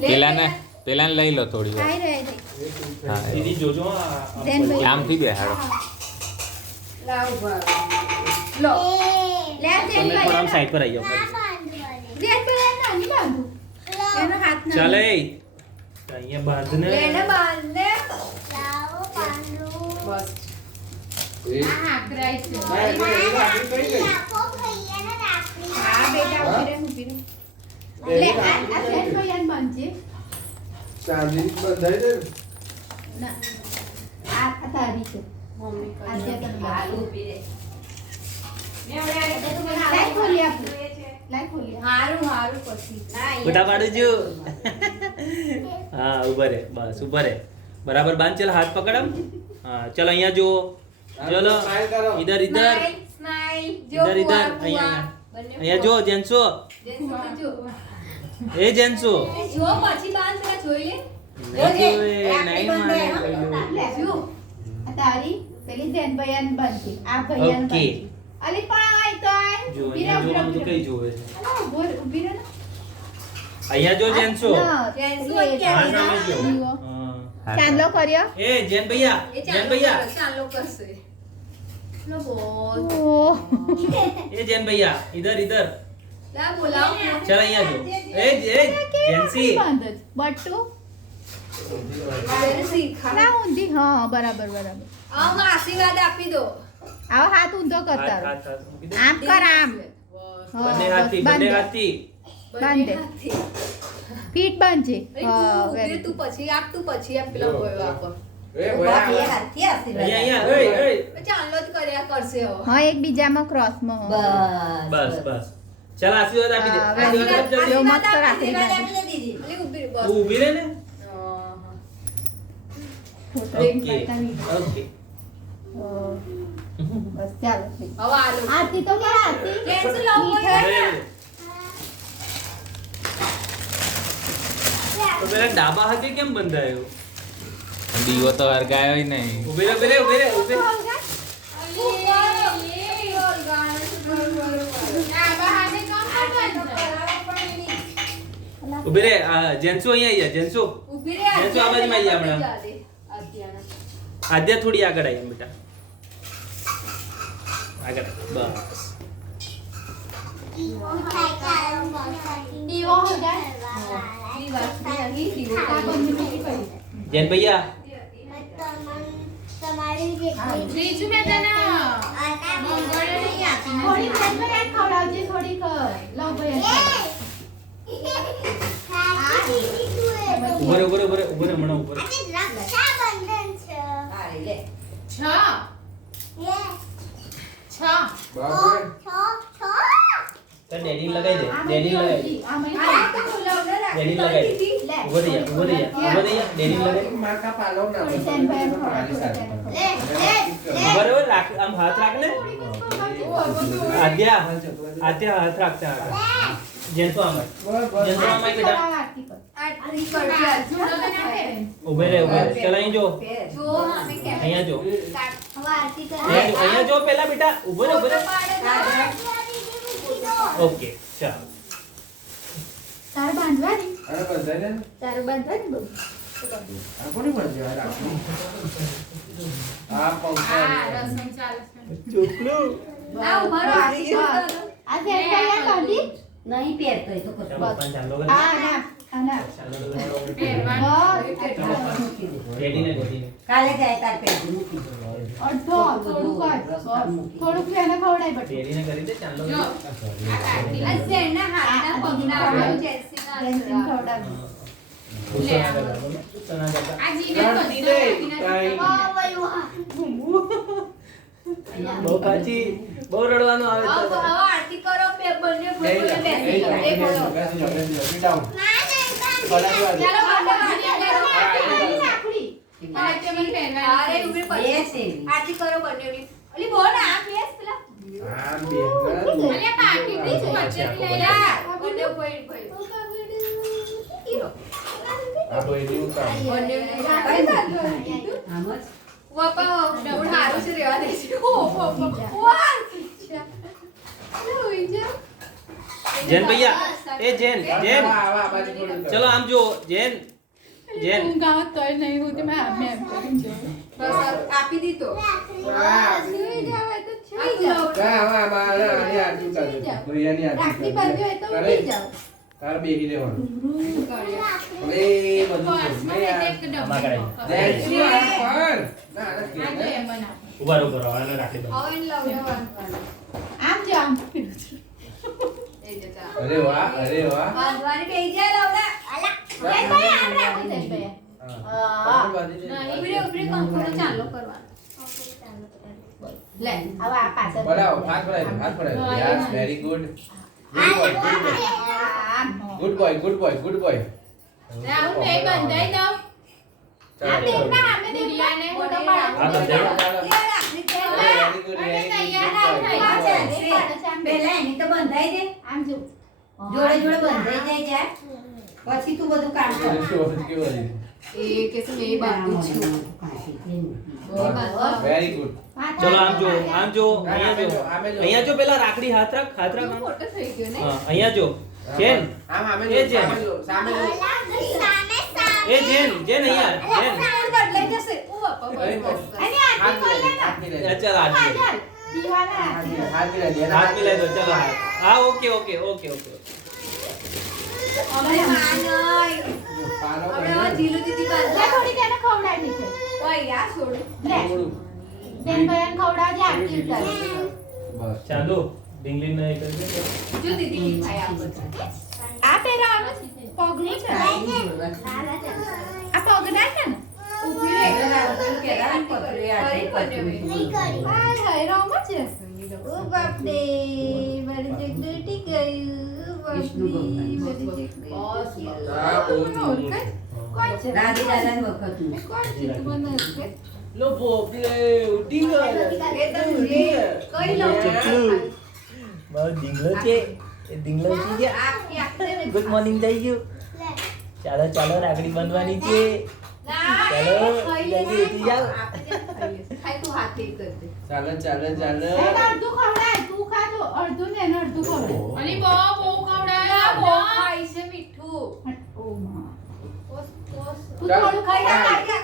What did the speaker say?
પેલાને લઈ લો થોડી વાર. હા દીદી જોજો આમથી બેહાડો. લો લે તમે થોડા આમ સાઈડ પર આવી જાઓ. એનો હાથ ના ચાલે અહીંયા બાંધ ને લેને બાંધ ને લાવો પાંડુ બસ આ હાકરાઈ છે આપો ભૈયાને રાખડી હા બેટા ઉભી રહે લે આ ફ્રેન્ડ ભૈયાને બાંધજે ચાંદી બંધાઈ દે ના આ તારી છે મમ્મી આજે તને હાલ ઉભી રહે લાઈ ખોલી આપો લાઈ ખોલી હારું હારું પછી ફોટા પાડું છું. હા ઉભા રે બસ ઉભા રે બરાબર બાંધ. ચલ હાથ પકડમ. હા ચલો અહીંયા જો ચલો ઇધર ઇધર સ્માઈલ ઇધર ઇધર અહીંયા જો જેન્સો જો એ જેન્સો જો પછી બાંધ પેલા જોઈ નહીં માને લે જો આ તારી પેલી બેન ભૈયાને બાંધી આ ભૈયાને ઓકે. બાંધી અલી પણ આય તો આય જો અહીંયા જોવાનું તો કઈ જોવે છે. ઉભી રહે ને અહીંયા જો જેન્સો જેન્સો હા ક્યાં સામે જો હા. ચાંદલો કર્યો એ જેન ભૈયા જેન ભૈયા ચાંદલો કરશે લો બોલ એ જેન ભૈયા ઇધર ઇધર લા બોલાવ ચલ અહીંયા જો એ જેન્સી બટ્ટુ ના ઊંધી હા બરાબર બરાબર આમ આશીર્વાદ આપી દો આવો હાથ ઊંધો કરતા રહો. હાથ મૂકી દે. આમ કર આમ બંને હાથથી બંને હાથથી બાંધે પીઠ બાંધજે હા તું પછી આપ પેલો ગોયો આપ એ ભયા અહીંયા અહીંયા એ ચાંદલો જ કર્યા કરશે હા એકબીજામાં ક્રોસમાં બસ બસ ચાલ આશીર્વાદ આપી દે. હા, આશીર્વાદ આપી જો દે. મત કર આશીર્વાદ અલી ઊભી બસ તું ઊભી રહે ને ઓકે ઓકે બસ ચાલો હવે આરતી તો કર આરતી કેન્સલ લાવો તો પેલા ડાબા હાથે કેમ બંધાયો? દીવો તો હરગાયો નહીં. ઉભી રહે ઉભી રહે જેન્સો અહીંયા જેન્સો ઊભી જેન્સો આ બાજુમાં આવી હમણાં. આદ્યા થોડી આગળ આવી બેટા આગળ બસ દીવો હગાય જેન ભૈયા તમારી બીજું મેં તને મંગળ નહીં આપી થોડી ફ્રેન્ડ માં ખવડાવજે થોડીક લવ ભૈયા ઉભરે હમણાં ઉભરે રક્ષાબંધન છે છ બાપરે તો ડેડી લગાઈ દે ડેડી લગાઈ ડેડી લગાઈ ઉભો રહી જા ડેડી લગાઈ માકા પાલો ના બરાબર રાખ આમ હાથ રાખ ને આદ્યા હાથ રાખતા આગળ જેન્સો આમ જેન્સો આમ બેટા ઉભે રે ચલ અહીં જો અહીંયા જો અહીંયા જો પેલા બેટા ઉભો રે ઓકે ચાલ તાર બાંધવાની અરે બંધાઈ દે તાર બાંધવાની બહુ આ કોની બંધાઈ રાખો આ પંખા રસમ ચાલે ચોકલું આ ઉભરો આ ફેર કયા બાંધી નહીં પહેરતો એ તો ચાલો આ ના ચાલો કાલે જાય તાર પહેરી મૂકી દો અડધો થોડું કર થોડુંક એને ખવડાય બટ ડેડીને કરી દે ચાલો આ શેરના હાથના પગના આવડે જેસીના ખવડાવ આ જીને બહુ પાછી બહુ રડવાનું આવે હવે આરતી કરો બે બંને ભૂલે બેસી જાઓ એ બોલો ચાલો રાખડી આજે મને પહેરવા અરે ઉભી પછી આરતી કરો બંનેની અલી બોલ આ બેસ પેલા આ બે અલે પાટી ની વચ્ચે લઈ લા બંને કોઈ આ બોયની ઉતાર બંને કઈ થાતું વાપા ડબલ હારું છે રેવા દે છે ઓ વાહ જેન ભૈયા એ જેન જેન આવા આ બાજુ થોડું કર. ચલો આમ જો જેન જેન હું ગાવત તોય નહીં હું મેં આમ એમ કરીને જોઉં. આપી દીધો સુઈ જાવ હોય તો સુઈ જાવ. હા હા મારા આની આટલું સુઈ જાવ. કર પ્રિયાની રાખડી આટલું બાંધી હોય તો ઊંઘી જાવ. તાર બેહી રહેવાનું અરે બધું પર્સમાં છોડ. એક ડબ્બો આમાં કરાય. પકડ. જય શ્રી રામ પર. ના આ જો ના એમ બનાવો. ઉભા રહો કરો આને રાખી દો હવે લવડવાનું આમ જો આમ એ જતા અરે વાહ અરે વાહ બાંધવાની બેહી જાય લવડા જય ભાઈ આમ રાખો જય ભાઈ. હા બાંધી દે. ઉભરી ઉભરી કંકોડો ચાલો કરવાનો લે હવે આ પાછળ પડાવો હાથ પડાવી હાથ પડાવી યસ વેરી ગુડ આમ. Good boy good boy good boy Rahul ભાઈ બંધાઈ દઉં. આ દેખના આમે દેખના મોટો પાડો. આ બંધાઈ વેરી ગુડ અને વેરી તૈયાર ના થાય. પહેલા એની તો બંધાઈ દે આમ જો. જોડે જોડે બંધાઈ જાય પછી તું બધું કામ કર એ કે છે મેં બાંધું છું વેરી ગુડ ચલો આમ જો અહીંયા જો પેલા રાખડી હાથ રાખ આમ. ફોટો થઈ ગયો ને હા અહીંયા જો જેન આમ આમે એ જે. સામે જો એ જેન જેન અહીંયા જેન બદલાઈ જશે ઓ બાપા અરે બસ અને આટલી ખોલ લે ને. ચાલ હાથ મિલાઈ. પાછળ. દીવાના હાથ મિલાઈ દે હાથ મિલાઈ દો ચલો હા ઓકે ઓકે ઓકે ઓકે હવે માનય પાલો હવે આ જીલુ દીદી લે બાંધા થોડીક એને ખવડાવી છે. ઓય યાર છોડ લે બેન ભાઈને ખવડાવજે આટલી ઉતાર. બસ ચાંદુ ડીંગલી ને એ કરી દે. જો દીદી મીઠાઈ આપો છો આ પહેરવાનું છે. પગલું છે. આ પગના છે ને. ઊભી રહે કેરા પકડી આ પકડી હાય હાય રોમા છે. ઓ બાપ રે મારી ચકડી ટી ગયું. વિષ્ણુ ભગવાન. બસ આ બહુ કોણ છે? રાધી દાદા વખત કોણ છે? તું મને ઓળખે? લો બોપલે ઉડી ગયો એ તો જે કઈ લો મારો ડીંગલો છે એ ડીંગલો છે આખી આખી ગુડ મોર્નિંગ થઈ ગયું ચાલો ચાલો રાખડી બાંધવાની છે ચાલો જલ્દી ઉઠી જાઓ ખાઈ તું હાથે કર દે ચાલે ચાલે ચાલે એને અડધું ખવડાય. તું ખા તો અડધું ને એને અડધું ખવડાય. અને બહુ ખવડાય બહુ ખાઈ છે મીઠું ઓ માં. ઓસ ઓસ તું થોડું ખાઈ લે.